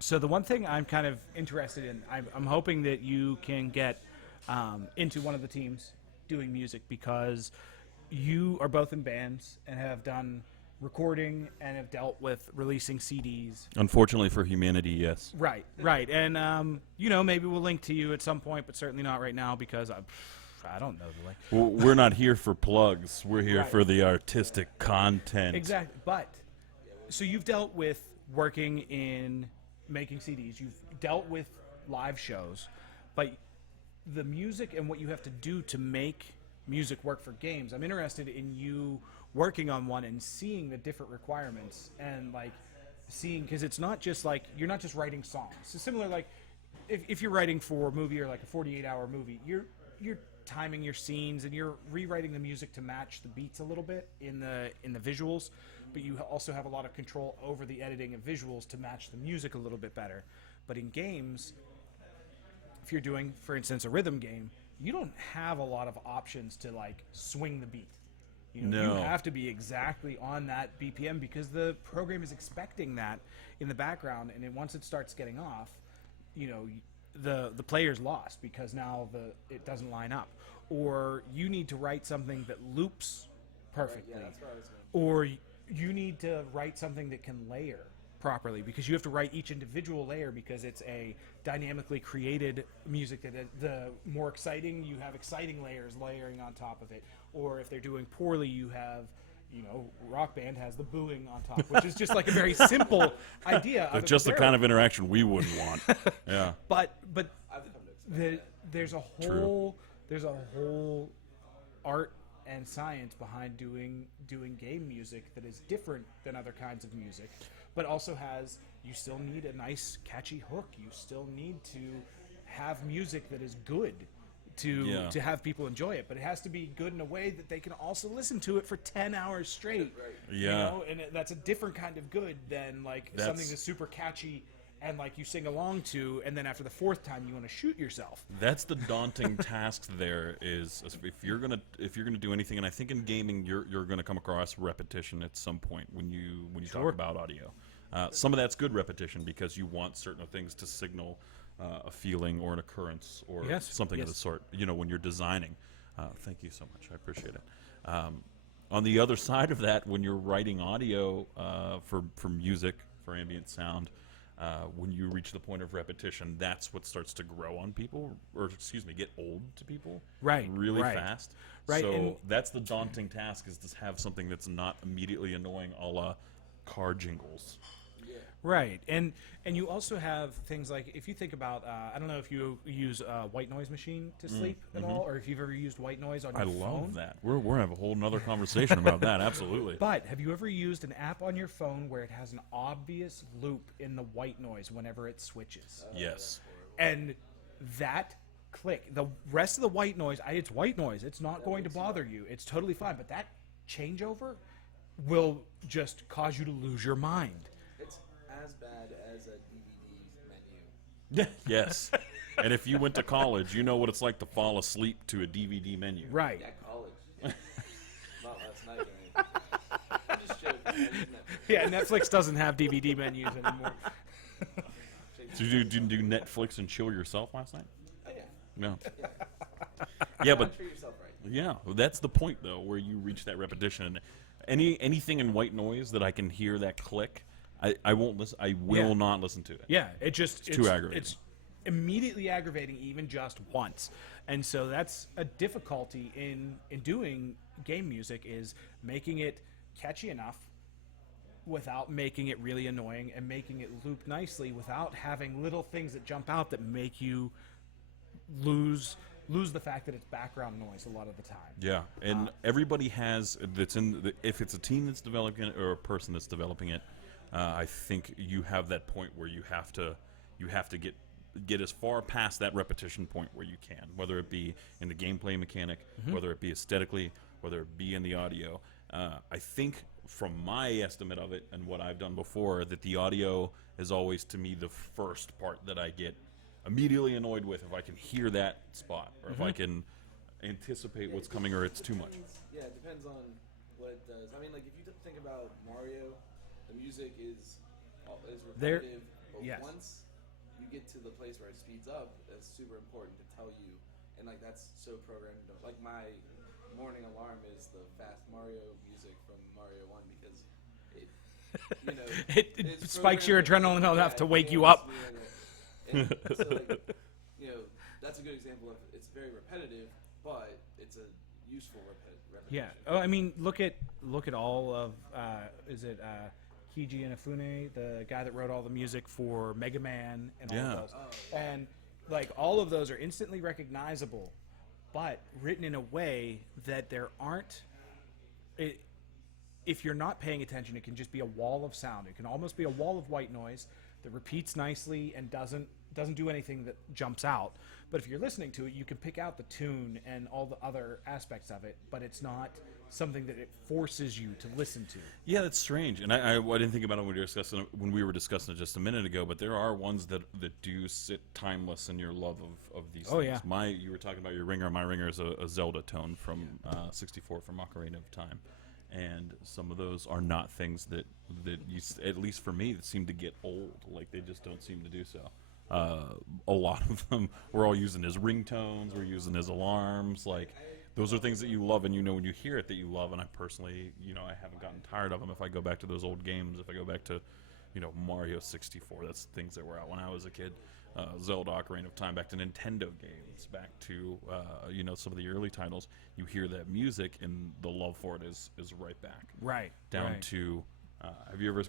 So the one thing I'm kind of interested in, I'm hoping that you can get into one of the teams doing music because you are both in bands and have done recording and have dealt with releasing CDs. Unfortunately for humanity, yes. Right, right. And, maybe we'll link to you at some point, but certainly not right now because I don't know the link. Well, we're not here for plugs. We're here Right. for the artistic content. Exactly. But, so you've dealt with working in making CDs. You've dealt with live shows. But the music and what you have to do to make music work for games, I'm interested in you working on one and seeing the different requirements and, like, seeing, because it's not just, like, you're not just writing songs. So similar, like, if you're writing for a movie or, like, a 48-hour movie, you're timing your scenes and you're rewriting the music to match the beats a little bit in the visuals, but you also have a lot of control over the editing of visuals to match the music a little bit better. But in games, if you're doing, for instance, a rhythm game, you don't have a lot of options to, like, swing the beat. No. You have to be exactly on that BPM because the program is expecting that in the background, and then once it starts getting off, the player's lost because now it doesn't line up. Or you need to write something that loops perfectly. Right, yeah, that's what I was gonna Or you need to write something that can layer properly because you have to write each individual layer because it's a dynamically created music that the more exciting, you have exciting layers layering on top of it. Or if they're doing poorly, you have, Rock Band has the booing on top, which is just like a very simple idea. That's just the kind of interaction we wouldn't want. Yeah. But I've come to expect there's a whole art and science behind doing game music that is different than other kinds of music, but also you still need a nice catchy hook. You still need to have music that is good to have people enjoy it, but it has to be good in a way that they can also listen to it for 10 hours straight. Right. Yeah. And that's a different kind of good than like something that's super catchy and like you sing along to, and then after the fourth time you want to shoot yourself. That's the daunting task. There is if you're gonna do anything, and I think in gaming you're gonna come across repetition at some point when you Sure. talk about audio. Some of that's good repetition because you want certain things to signal a feeling or an occurrence or something of the sort. When you're designing. Thank you so much. I appreciate it. On the other side of that, when you're writing audio for music, for ambient sound. When you reach the point of repetition, that's what starts to grow on people, get old to people, really fast. Right. So And that's the daunting task: is to have something that's not immediately annoying, a la car jingles. Right, and you also have things like if you think about I don't know if you use white noise machine to sleep at all, or if you've ever used white noise on your phone. I love that. We're gonna have a whole nother conversation about that. Absolutely. But have you ever used an app on your phone where it has an obvious loop in the white noise whenever it switches? Yes. And that click, the rest of the white noise, it's white noise. It's not going to bother you. It's totally fine. But that changeover will just cause you to lose your mind. it's as bad as a DVD menu. Yes. And if you went to college, you know what it's like to fall asleep to a DVD menu. Right. Yeah, college. Yeah. Not last night or anything. I'm just joking. I use Netflix. Yeah, Netflix doesn't have DVD menus anymore. So did you do Netflix and chill yourself last night? Oh, yeah. No. Yeah. Yeah, but Treat yourself right. yeah, that's the point though, where you reach that repetition. Anything in white noise that I can hear that click, I won't listen. I will not listen to it. Yeah, it's too aggravating. It's immediately aggravating, even just once. And so that's a difficulty in doing game music, is making it catchy enough without making it really annoying, and making it loop nicely without having little things that jump out that make you lose the fact that it's background noise a lot of the time. Yeah, and everybody has if it's a team that's developing it or a person that's developing it, I think you have that point where you have to get as far past that repetition point where you can, whether it be in the gameplay mechanic, whether it be aesthetically, whether it be in the audio. I think from my estimate of it and what I've done before, that the audio is always, to me, the first part that I get immediately annoyed with if I can hear that spot, or if I can anticipate what's coming, or it's too much. Yeah, it depends on what it does. I mean, like, if you think about Mario, the music is is There- repetitive. But yes. once you get to the place where it speeds up, it's super important to tell you, and like that's so programmed. Like my morning alarm is the fast Mario music from Mario 1 because it, you know, It it's spikes your programmed adrenaline enough to it wake you nails up. me and so like, you know, that's a good example of it's very repetitive, but it's a useful repetition. Yeah. Oh, I mean, look at all of is it Keiji Inafune, the guy that wrote all the music for Mega Man and all Yeah. of those, and like all of those are instantly recognizable, but written in a way that there aren't. If you're not paying attention, it can just be a wall of sound. It can almost be a wall of white noise that repeats nicely and doesn't do anything that jumps out. But if you're listening to it, you can pick out the tune and all the other aspects of it, but it's not something that it forces you to listen to. Yeah, that's strange, and I didn't think about it when we were discussing it just a minute ago. But there are ones that do sit timeless in your love of these Oh, things. yeah. You were talking about your ringer. My ringer is a Zelda tone from 64 from Ocarina of Time, and some of those are not things that you, at least for me, that seem to get old. Like they just don't seem to do so. A lot of them we're all using as ringtones. We're using as alarms. Like those are things that you love, and you know when you hear it that you love. And I personally, I haven't gotten tired of them. If I go back to those old games, if I go back to, Mario 64, that's things that were out when I was a kid. Zelda, Ocarina of Time, back to Nintendo games, back to some of the early titles. You hear that music, and the love for it is right back. Right. Down right. to. Have you ever